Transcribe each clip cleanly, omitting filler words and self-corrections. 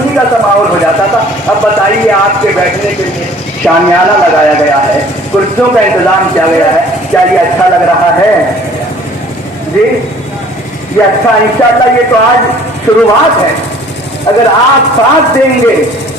उसी का सा माहौल हो जाता था। अब बताइए, आपके बैठने के लिए शामियाना लगाया गया है, कुर्सियों का इंतजाम किया गया है, क्या ये अच्छा लग रहा है जी? ये अच्छा, इंशाअल्लाह ये तो आज शुरुआत है। अगर आप साथ देंगे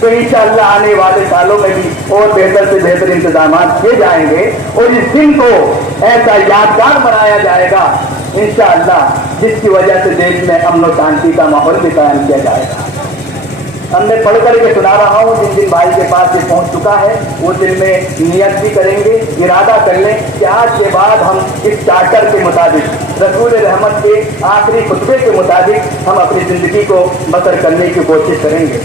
तो इंशाअल्लाह आने वाले सालों में भी और बेहतर से बेहतर इंतजाम किए जाएंगे और इस दिन को ऐसा यादगार बनाया जाएगा इंशाअल्लाह, जिसकी वजह से देश में अमन और शांति का माहौल भी कायम किया जाएगा। हमने पढ़ करके सुना रहा हूँ, जिन जिन भाई के पास ये पहुँच चुका है वो दिल में नियत भी करेंगे, इरादा कर लें कि आज के बाद हम इस चार्टर के मुताबिक, रसूल रहमत के आखिरी खुतबे के मुताबिक हम अपनी ज़िंदगी को बसर करने की कोशिश करेंगे।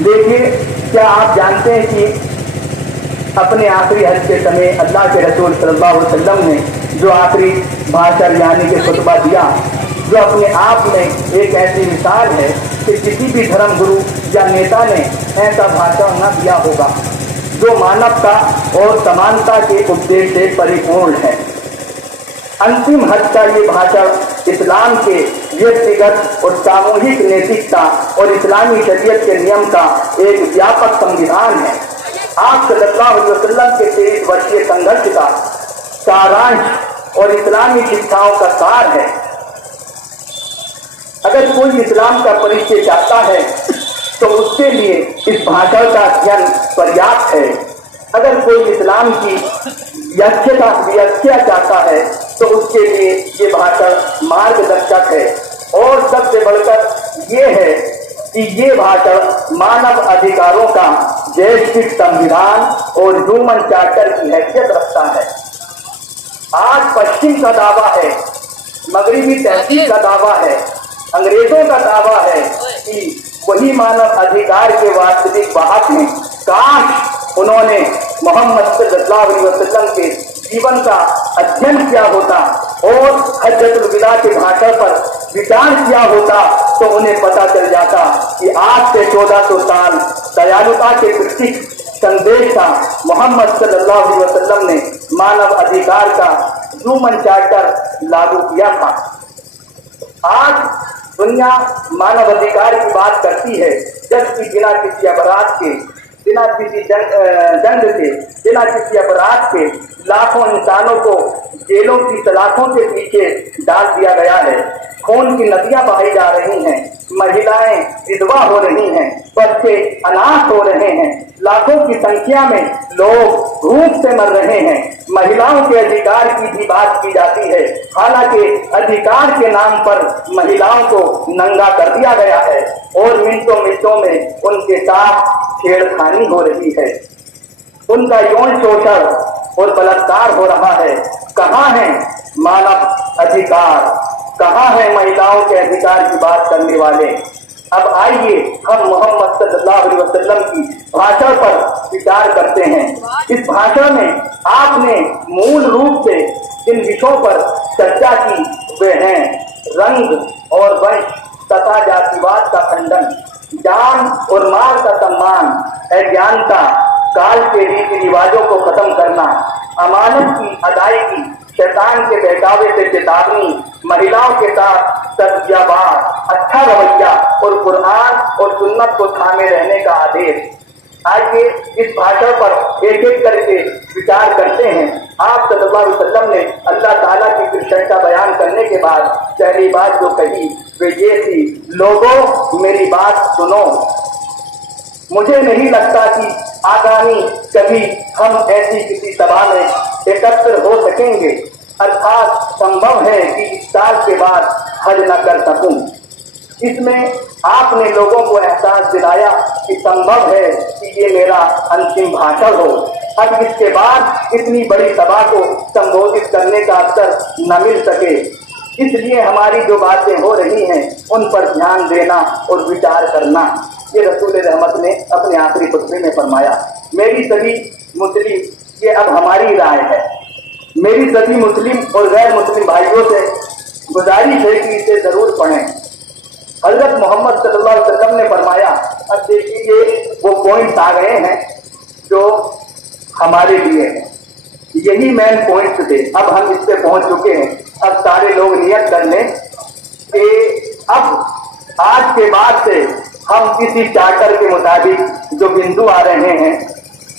देखिए, क्या आप जानते हैं कि अपने आखिरी हज के समय अल्लाह के रसूल सल्लल्लाहु अलैहि वसल्लम ने जो आखिरी भाषण यानी कि खुतबा दिया, जो अपने आप में एक ऐसी मिसाल है कि किसी भी धर्म गुरु या नेता ने ऐसा भाषण न दिया होगा, जो मानवता और समानता के उपदेश से परिपूर्ण है। अंतिम हज का ये भाषण इस्लाम के व्यक्तिगत और सामूहिक नैतिकता और इस्लामी शरीयत के नियम का एक व्यापक संविधान है। आप सल्लल्लाहु अलैहि वसल्लम के 23 वर्षीय संघर्ष का सारांश और इस्लामी शिक्षाओं का सार है। अगर कोई इस्लाम का परिचय चाहता है तो उसके लिए इस भाषण का अध्ययन पर्याप्त है। अगर कोई इस्लाम की व्याख्या चाहता है तो उसके लिए ये भाषण मार्गदर्शक है। और सबसे बढ़कर ये है कि ये भाषण मानव अधिकारों का वैश्विक संविधान और ह्यूमन चार्टर की हैसियत रखता है। आज पश्चिम का दावा है, मगरिबी तहजीब का दावा है, अंग्रेजों का दावा है कि वही मानव अधिकार के वास्तविक वाहक हैं। काश उन्होंने मोहम्मद सल्लल्लाहु अलैहि वसल्लम के जीवन का अध्ययन किया होता और हज्जतुल विदा के भाषण पर विचार किया होता तो उन्हें पता चल जाता कि आज से 1400 साल दयालुता के प्रतीक संदेश का मोहम्मद सल्लल्लाहु अलैहि वसल्लम ने मानव अधिकार का ह्यूमन चार्टर लागू किया था। आज दुनिया मानव अधिकार की बात करती है, जबकि बिना किसी अपराध के, बिना किसी दंड के, बिना किसी अपराध के लाखों इंसानों को जेलों की सलाखों के पीछे डाल दिया गया है। खून की नदियां बहाई जा रही हैं, महिलाएं विधवा हो रही हैं, बच्चे अनाथ हो रहे हैं, लाखों की संख्या में लोग भूख से मर रहे हैं। महिलाओं के अधिकार की भी बात की जाती है, हालांकि अधिकार के नाम पर महिलाओं को नंगा कर दिया गया है और मिनटों मिनटों में उनके साथ छेड़खानी हो रही है, उनका यौन शोषण और बलात्कार हो रहा है। कहाँ है मानव अधिकार, कहाँ है महिलाओं के अधिकार की बात करने वाले? अब आइए हम मोहम्मद सल्लल्लाहु अलैहि वसल्लम की भाषण पर विचार करते हैं। इस भाषण में आपने मूल रूप से जिन विषयों पर चर्चा की वे हैं रंग और वंश तथा जातिवाद का खंडन, जान और माल का सम्मान, अज्ञानता, काल के रीति रिवाजों को खत्म करना, अमानत की अदायगी, शैतान के बहकावे से चेतावनी, महिलाओं के साथ सद्व्यवहार, अच्छा रवैया और कुरान और सुन्नत को थामे रहने का आदेश। आइए इस भाषण पर एक एक करके विचार करते हैं। आप सल्लल्लाहु अलैहि वसल्लम ने अल्लाह ताला की प्रशंसा बयान करने के बाद पहली बात जो कही वे ये थी, लोगों मेरी बात सुनो। मुझे नहीं लगता कि आगामी कभी हम ऐसी किसी सभा में एकत्र हो सकेंगे, अर्थात संभव है कि इस साल के बाद हज न कर सकूं। इसमें आपने लोगों को एहसास दिलाया कि संभव है कि ये मेरा अंतिम भाषण हो। अब इसके बाद इतनी बड़ी सभा को संबोधित करने का अवसर न मिल सके, इसलिए हमारी जो बातें हो रही हैं उन पर ध्यान देना और विचार करना, ये रसूल रहमत ने अपने आखिरी खुतबे में फरमाया। मेरी सभी मुस्लिम, ये अब हमारी राय है, मेरी सभी मुस्लिम और गैर मुस्लिम भाइयों से गुजारिश है कि इसे जरूर पढ़ें। हजरत मोहम्मद सल्लल्लाहु अलैहि वसल्लम ने फरमाया, अब देखिए वो पॉइंट्स आ गए हैं जो हमारे लिए हैं, यही मेन पॉइंट्स थे, अब हम इस पे पहुंच चुके हैं। अब सारे लोग नियत कर लें कि अब आज के बाद से हम किसी चार्टर के मुताबिक जो बिंदु आ रहे हैं,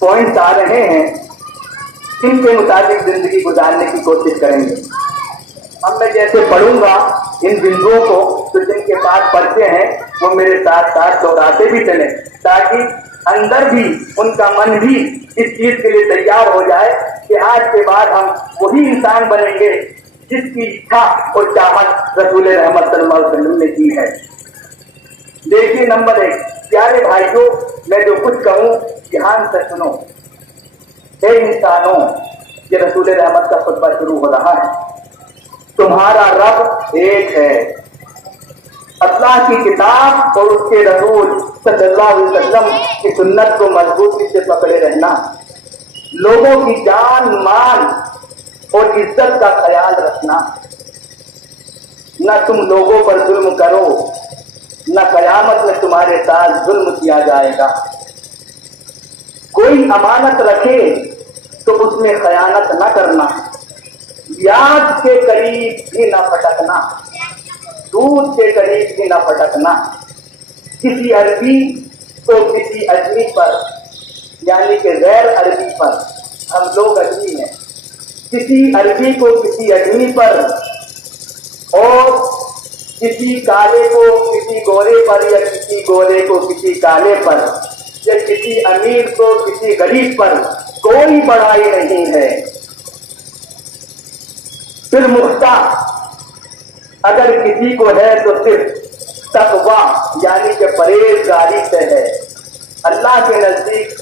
पॉइंट्स आ रहे हैं, इनके मुताबिक जिंदगी गुजारने की कोशिश करेंगे। अब मैं जैसे पढ़ूंगा इन बिंदुओं को, तो जिनके पास पढ़ते हैं वो मेरे साथ साथ दोहराते भी चले, ताकि अंदर भी उनका मन भी इस चीज के लिए तैयार हो जाए कि आज के बाद हम वही इंसान बनेंगे जिसकी इच्छा और चाहत रसूल रहमत सल्लल्लाहु अलैहि वसल्लम ने की है। देखिए नंबर 1, प्यारे भाइयों, मैं जो कुछ कहूं ध्यान से सुनो। हे इंसानों, ये रसूल रहमत का खुतबा शुरू हो रहा है। तुम्हारा रब एक है। अल्लाह की किताब और उसके रसूल सल्लल्लाहु अलैहि वसल्लम की सुन्नत को मजबूती से पकड़े रहना। लोगों की जान, मान और इज्जत का ख्याल रखना। न तुम लोगों पर जुल्म करो, न कयामत में तुम्हारे साथ जुल्म किया जाएगा। कोई अमानत रखे तो उसमें खयानत न करना। ब्याज के करीब भी न फटकना, दूध के करीब भी न फटकना। किसी अरबी तो किसी अजमी पर, यानी कि गैर अरबी पर, हम लोग अजमी हैं, किसी अरबी को किसी अजमी पर, और किसी काले को किसी गोरे पर, या किसी गोरे को किसी काले पर, या किसी अमीर को किसी गरीब पर कोई बड़ाई नहीं है। फिर मुख्ता अगर किसी को है तो सिर्फ तकवा यानी कि परहेजगारी से है। अल्लाह के नजदीक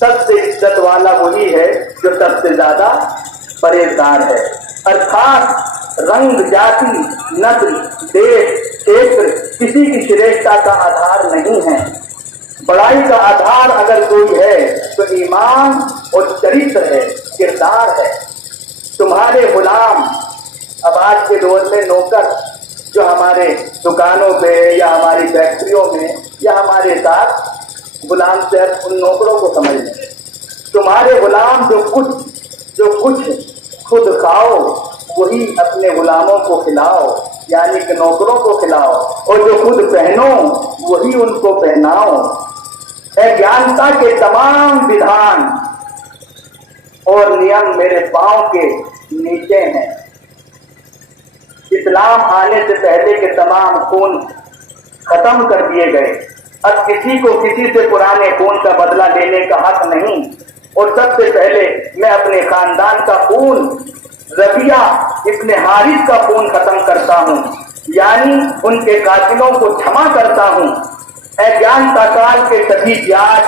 सबसे इज्जत वाला वही है जो सबसे ज्यादा परहेजगार है। अर्थात रंग, जाति, नस्ल, देश, क्षेत्र किसी की श्रेष्ठता का आधार नहीं है। बड़ाई का आधार अगर कोई है तो ईमान और चरित्र है, किरदार है। तुम्हारे गुलाम, अब आज के दौर में नौकर जो हमारे दुकानों पे या हमारी फैक्ट्रियों में या हमारे साथ गुलाम से उन नौकरों को समझ लें। तुम्हारे गुलाम जो कुछ खुद खाओ वही अपने गुलामों को खिलाओ, यानी कि नौकरों को खिलाओ, और जो खुद पहनो वही उनको पहनाओ। अज्ञानता के तमाम विधान और नियम मेरे पांव के नीचे हैं। इस्लाम आने से पहले के तमाम खून खत्म कर दिए गए। अब किसी को किसी से पुराने खून का बदला लेने का हक नहीं। और सबसे पहले मैं अपने खानदान का खून, रबिया इब्ने हारिस का खून खत्म करता हूँ, यानी उनके कातिलों को क्षमा करता हूँ। अज्ञानता काल के सभी ब्याज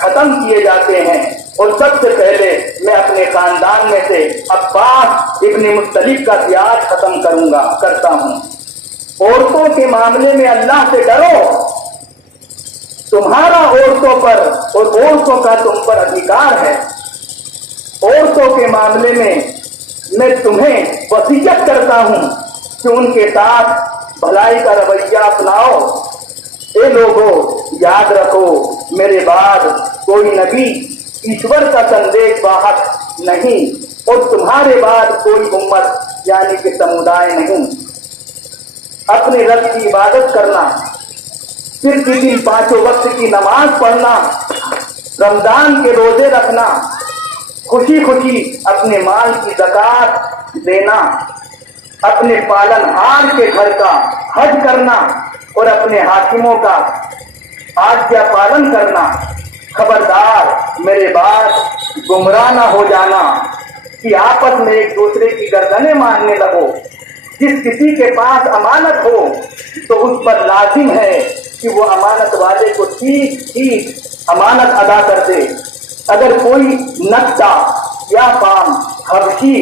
खत्म किए जाते हैं। और सबसे पहले मैं अपने खानदान में से अब्बास इब्ने मुत्तलिब का ब्याज खत्म करता हूँ। औरतों के मामले में अल्लाह से डरो। तुम्हारा औरतों पर और औरतों का तुम पर अधिकार है। औरतों के मामले में मैं तुम्हें वसीयत करता हूँ कि उनके साथ भलाई का रवैया अपनाओ। ए लोगों, याद रखो, मेरे बाद कोई नबी ईश्वर का संदेश वाहक नहीं, और तुम्हारे बाद कोई उम्मत यानी कि समुदाय नहीं। अपने रब की इबादत करना, फिर के दिन 5 वक्त की नमाज पढ़ना, रमजान के रोजे रखना, खुशी खुशी अपने माल की ज़कात देना, अपने पालनहार के घर का हज करना और अपने हाकिमों का आज्ञा पालन करना। खबरदार मेरे बाद गुमराह ना हो जाना कि आपस में एक दूसरे की गर्दनें मारने लगो। जिस किसी के पास अमानत हो तो उस पर लाजिम है कि वो अमानत वाले को ठीक अमानत अदा कर दे। अगर कोई नक्शा या फाम हबशी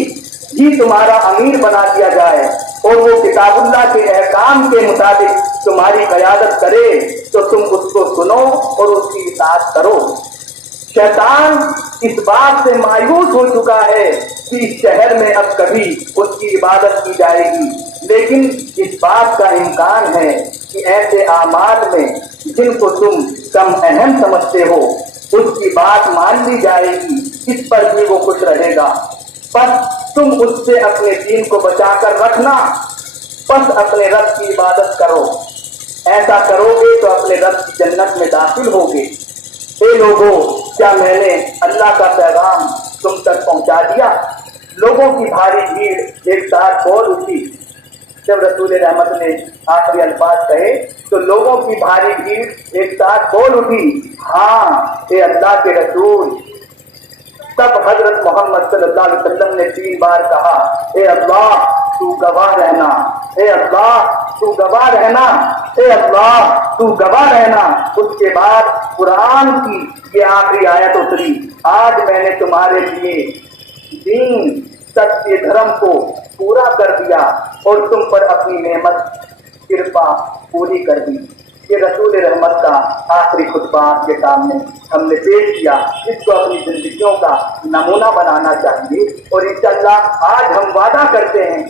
ही तुम्हारा अमीर बना दिया जाए और वो किताबुल्लाह के अहकाम के मुताबिक तुम्हारी क़यादत करे तो तुम उसको सुनो और उसकी इताअत करो। शैतान इस बात से मायूस हो चुका है कि इस शहर में अब कभी उसकी इबादत की जाएगी, लेकिन इस बात का इम्कान है कि ऐसे आमाल में जिनको तुम कम अहम समझते हो उसकी बात मान ली जाएगी, इस पर भी वो खुश रहेगा। बस तुम उससे अपने दीन को बचाकर रखना, बस अपने रब की इबादत करो। ऐसा करोगे तो अपने रब की जन्नत में दाखिल होगे। ए लोगों, क्या मैंने अल्लाह का पैगाम तुम तक पहुंचा दिया? लोगों की भारी भीड़ एक साथ बोल उठी। जब रसूल रहमत ने आखिरी अल्फाज कहे तो लोगों की भारी भीड़ एक साथ बोल उठी, हाँ ए अल्लाह के रसूल। तब हजरत मोहम्मद सल्लल्लाहु अलैहि वसल्लम ने 3 बार कहा, ए अल्लाह तू गवाह रहना, ए अल्लाह तू गवाह रहना, ए अल्लाह तू गवाह रहना। उसके बाद कुरान की ये आखिरी आयत उतरी, आज मैंने तुम्हारे लिए दीन सत्य धर्म को पूरा कर दिया और तुम पर अपनी नेमत कृपा पूरी कर दी। ये रसूल रहमत का आखिरी खुतबा आपके सामने हमने पेश किया, जिसको अपनी जिंदगियों का नमूना बनाना चाहिए। और इंशाअल्लाह आज हम वादा करते हैं